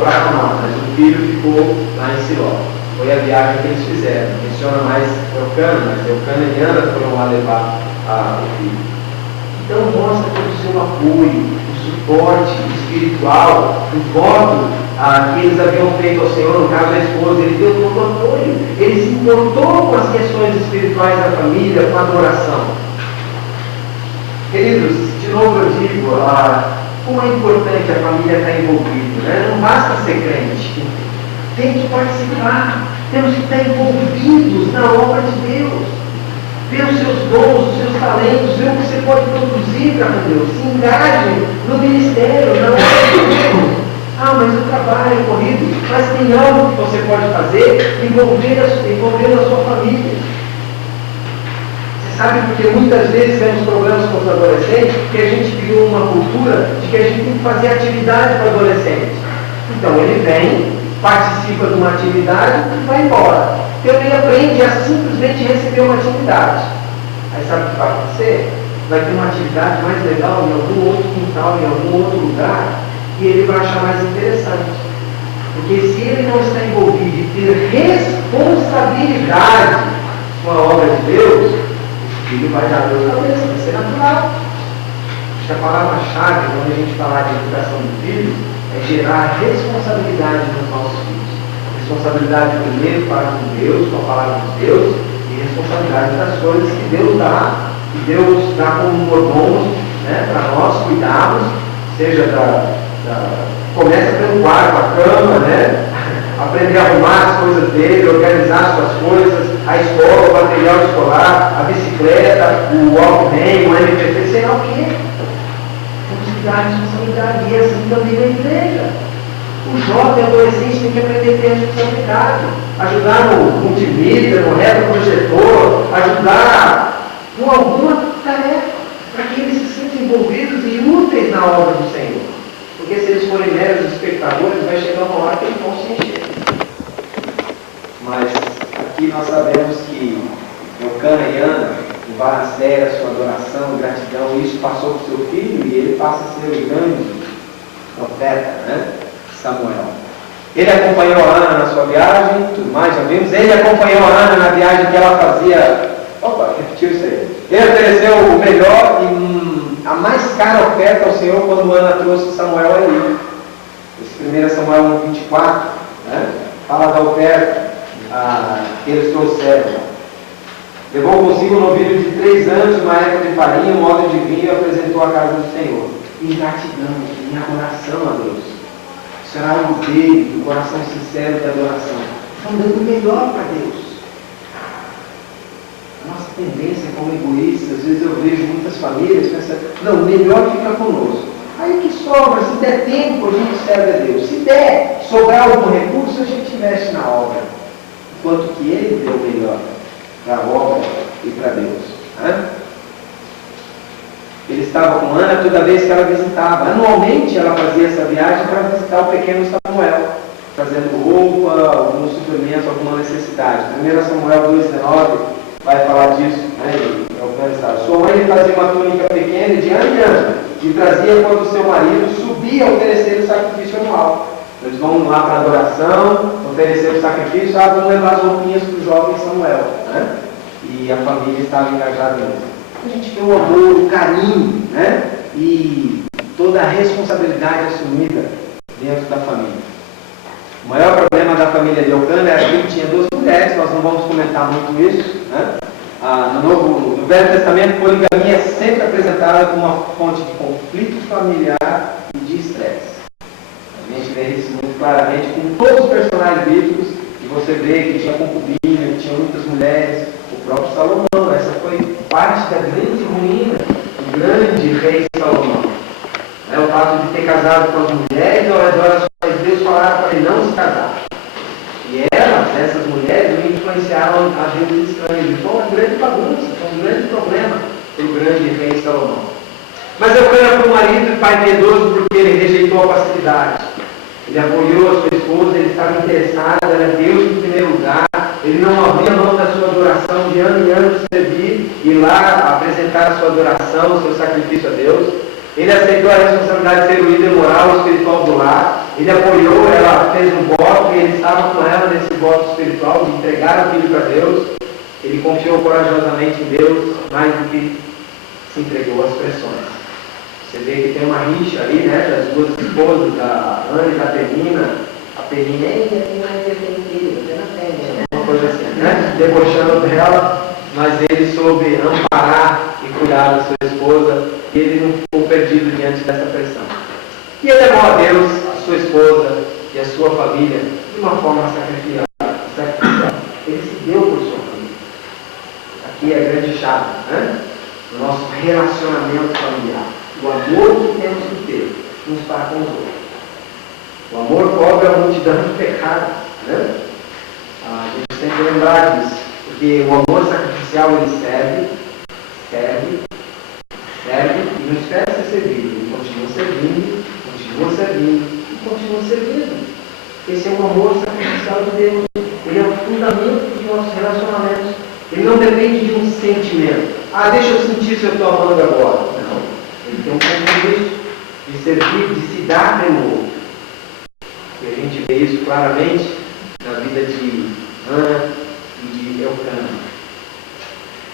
para Ramá, mas o filho ficou lá em Siló. Foi a viagem que eles fizeram. Menciona mais Eucana, mas Eucana e Ana foram lá levar o filho. Então mostra todo o seu apoio, o suporte espiritual, o voto que eles haviam feito ao Senhor, no caso da esposa. Ele deu todo o apoio. Ele se importou com as questões espirituais da família, com a adoração. Queridos, de novo eu digo, como é importante a família estar envolvida, né? Não basta ser crente, tem que participar, temos que estar envolvidos na obra de Deus, ver os seus dons, os seus talentos, ver o que você pode produzir para Deus, se engaje no ministério, na obra de Deus. Mas o trabalho é corrido, mas tem algo que você pode fazer envolvendo a sua família. Sabe, porque muitas vezes temos problemas com os adolescentes, porque a gente criou uma cultura de que a gente tem que fazer atividade para o adolescente. Então ele vem, participa de uma atividade e vai embora. Então ele aprende a simplesmente receber uma atividade. Aí sabe o que vai acontecer? Vai ter uma atividade mais legal em algum outro quintal, em algum outro lugar, e ele vai achar mais interessante. Porque se ele não está envolvido e ter responsabilidade com a obra de Deus, ele vai dar dor de cabeça, vai ser natural. Acho que a palavra-chave, quando a gente falar de educação do filho, é gerar responsabilidade nos nossos filhos. Responsabilidade primeiro para com Deus, com a palavra de Deus, e responsabilidade das coisas que Deus dá como mordomos, né, para nós cuidarmos, seja começa pelo quarto, a cama, né? Aprender a arrumar as coisas dele, organizar as suas coisas, a escola, o material escolar, a bicicleta, o Walkman, o MPT, sei lá o quê. Temos que dar responsabilidade, e assim também na igreja. O jovem adolescente tem que aprender a ter responsabilidade, ajudar no multimídia, no retroprojetor, ajudar com alguma tarefa, para que eles se sintam envolvidos e úteis na obra do Senhor. Porque se eles forem meros espectadores, vai chegar uma hora que eles vão se encher. Mas aqui nós sabemos que Eucana e Ana levaram a sério a sua adoração e gratidão, e isso passou para o seu filho, e ele passa a ser o grande profeta, né? Samuel. Ele acompanhou a Ana na sua viagem, tudo mais, já vimos. Ele acompanhou a Ana na viagem que ela fazia. Opa, repetiu isso aí. Ele ofereceu o melhor e a mais cara oferta ao Senhor quando Ana trouxe Samuel ali. Esse 1 Samuel 24, né? Fala da oferta que eles trouxeram. Levou consigo um novilho de 3 anos, uma época de farinha, um odre de vinho, e apresentou à casa do Senhor. Em gratidão, em adoração a Deus. Isso era algo dele, do coração sincero de adoração. Estão dando o melhor para Deus. Nossa tendência como egoísta, às vezes eu vejo muitas famílias pensando, não, o melhor fica conosco. Aí o que sobra, se der tempo, a gente serve a Deus. Se der sobrar algum recurso, a gente investe na obra. Enquanto que ele deu o melhor para a obra e para Deus. Né? Ele estava com Ana toda vez que ela visitava. Anualmente ela fazia essa viagem para visitar o pequeno Samuel, trazendo roupa, alguns suplementos, alguma necessidade. 1 Samuel 2,19 vai falar disso, né? Sua mãe lhe fazia uma túnica pequena de ano em ano, e trazia quando seu marido subia a oferecer o sacrifício anual. Eles vão lá para a adoração, oferecer o sacrifício, vão levar as roupinhas para o jovem Samuel, né? E a família estava engajada nisso. A gente vê o amor, o carinho, né? E toda a responsabilidade assumida dentro da família. O maior problema da família de Eucana era que ele tinha 2 mulheres, nós não vamos comentar muito isso, né? No Velho Testamento, poligamia é sempre apresentada como uma fonte de conflito familiar e de estresse. A gente vê isso muito claramente com todos os personagens bíblicos, e você vê que tinha concubina, que tinha muitas mulheres, o próprio Salomão. Essa foi parte da grande ruína do grande rei Salomão. O fato de ter casado com as mulheres, ao redor das quais Deus falava para ele não se casar. E essas mulheres, influenciaram a deuses estranhos. Foi uma grande bagunça, foi um grande problema para o grande rei Salomão. Mas Eucana foi um marido e pai piedoso porque ele rejeitou a facilidade. Ele apoiou a sua esposa, ele estava interessado, era Deus em primeiro lugar. Ele não abria mão da sua adoração de ano em ano servir, ir lá apresentar a sua adoração, o seu sacrifício a Deus. Ele aceitou a responsabilidade de ser o líder moral e espiritual do lar. Ele apoiou, ela fez um voto e ele estava com ela nesse voto espiritual de entregar o filho para Deus. Ele confiou corajosamente em Deus, mais do que se entregou às pressões. Você vê que tem uma rixa ali, né, das duas esposas, da Ana e da Penina. A Penina, uma coisa assim, né, debochando dela, mas ele soube amparar e cuidar da sua esposa, e ele não ficou perdido diante dessa pressão. E ele amou a Deus, a sua esposa e a sua família de uma forma sacrificial. Ele se deu por sua família. Aqui é a grande chave, né? O nosso relacionamento familiar. O amor que temos que ter uns para com os outros. O amor cobre a multidão de pecados, né? A gente tem que lembrar disso, porque o amor sacrificial ele serve e não espera ser servido. Ele continua servindo e continua servindo. Esse é o amor sacrificial de Deus. Ele é o fundamento dos nossos relacionamentos. Ele não depende de um sentimento. Ah, deixa eu sentir se eu estou amando agora. Não. Ele tem um compromisso de servir, de se dar pelo outro. E a gente vê isso claramente na vida de Ana e de Elcana.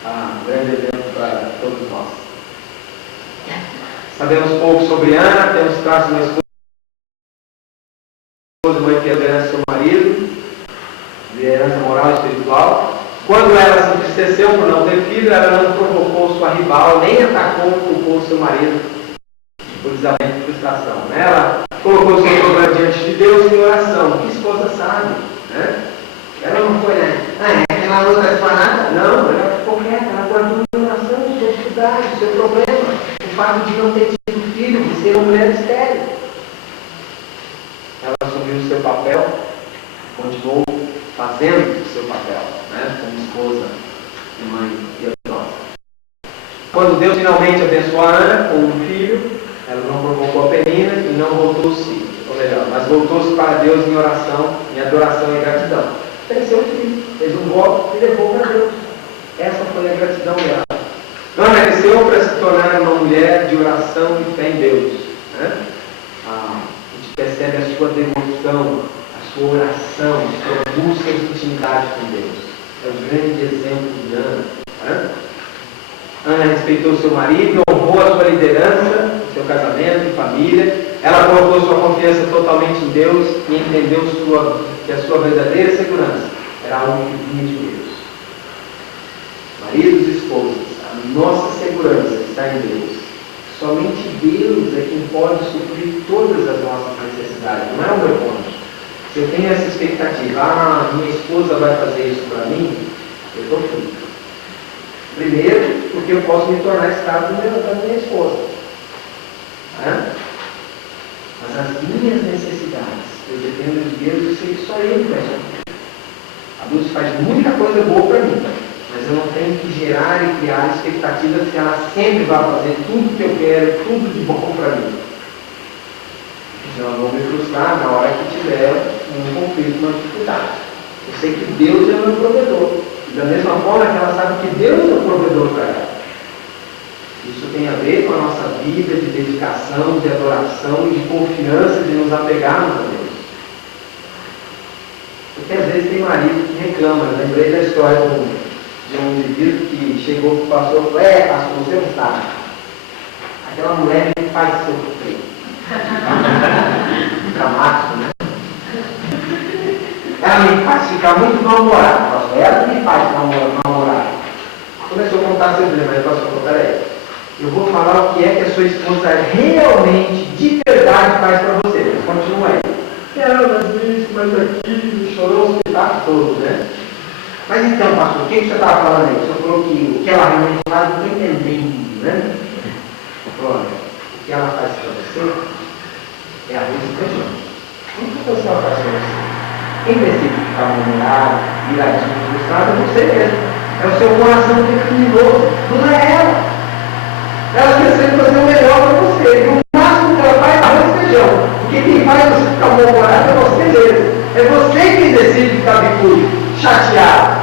Um grande exemplo para todos nós. Sabemos pouco sobre Ana, temos traços de uma esposa, mãe que liderança seu marido, liderança moral e espiritual. Quando ela se entristeceu por não ter filho, ela não provocou sua rival, nem atacou ou culpou seu marido por desamento e frustração. Ela colocou seu problema diante de Deus em oração. Que esposa sabe, né? Ela não foi, né? Ela não vai falar nada? Não, ela ficou quieta, ela guardou em oração sua dificuldade, seu problema, o fato de não ter tido filho, de ser uma mulher estéril. Ela assumiu o seu papel, continuou fazendo o seu papel, né? Como esposa e mãe piedosa. Quando Deus finalmente abençoou a Ana com um filho, ela não provocou a Penina e não voltou-se, ou melhor, mas voltou-se para Deus em oração, em adoração e gratidão. Ofereceu o filho, fez um voto e levou para Deus. Essa foi a gratidão dela. Ana cresceu para se tornar uma mulher de oração e fé em Deus, né? A gente percebe a sua devoção, a sua oração, a sua busca de intimidade com Deus. É um grande exemplo de Ana, né? Ana respeitou seu marido, honrou a sua liderança, seu casamento e família. Ela colocou sua confiança totalmente em Deus e entendeu que a sua verdadeira segurança era algo que vinha de Deus. Maridos e esposas, a nossa segurança está em Deus. Somente Deus é quem pode suprir todas as nossas necessidades, não é o meu cônjuge. Se eu tenho essa expectativa, minha esposa vai fazer isso para mim, eu estou frito. Primeiro, porque eu posso me tornar escravo da minha esposa. Né? Mas as minhas necessidades, eu dependo de Deus, eu sei que só Ele vai suprir. A Deus faz muita coisa boa para mim, mas eu não tenho que gerar e criar expectativas que ela sempre vai fazer tudo que eu quero, tudo de bom para mim. Senão eu vou me frustrar na hora que tiver um conflito, uma dificuldade. Eu sei que Deus é o meu provedor. Da mesma forma que ela sabe que Deus é o provedor para ela. Isso tem a ver com a nossa vida de dedicação, de adoração e de confiança, de nos apegarmos a Deus. Porque às vezes tem marido que reclama. Eu lembrei da história de um indivíduo que chegou para o pastor e falou: pastor, você não sabe. Aquela mulher me faz sofrer. Dramático, né? Ela me faz ficar muito mal-humorado, pastor. Ela me faz mal-humorado. Começou a contar seu problema, mas pastor, peraí. Eu vou falar o que é que a sua esposa realmente, de verdade, faz para você. Mas continua aí. Mas isso, mas aquilo, chorou o espetáculo todo, né? Mas então, pastor, o que você estava falando aí? O senhor falou que o que ela realmente faz, eu estou entendendo, né? Olha, o que ela faz para você é arroz e feijão. O que você faz para você? Quem decide ficar mal-humorado, viradinho, frustrado, é você mesmo. É o seu coração pecaminoso, não é ela. Ela quer sempre fazer o melhor para você. E o máximo que ela faz é arroz e feijão. Porque quem faz você ficar mal-humorado é você mesmo. É você quem decide ficar bicudo, chateado.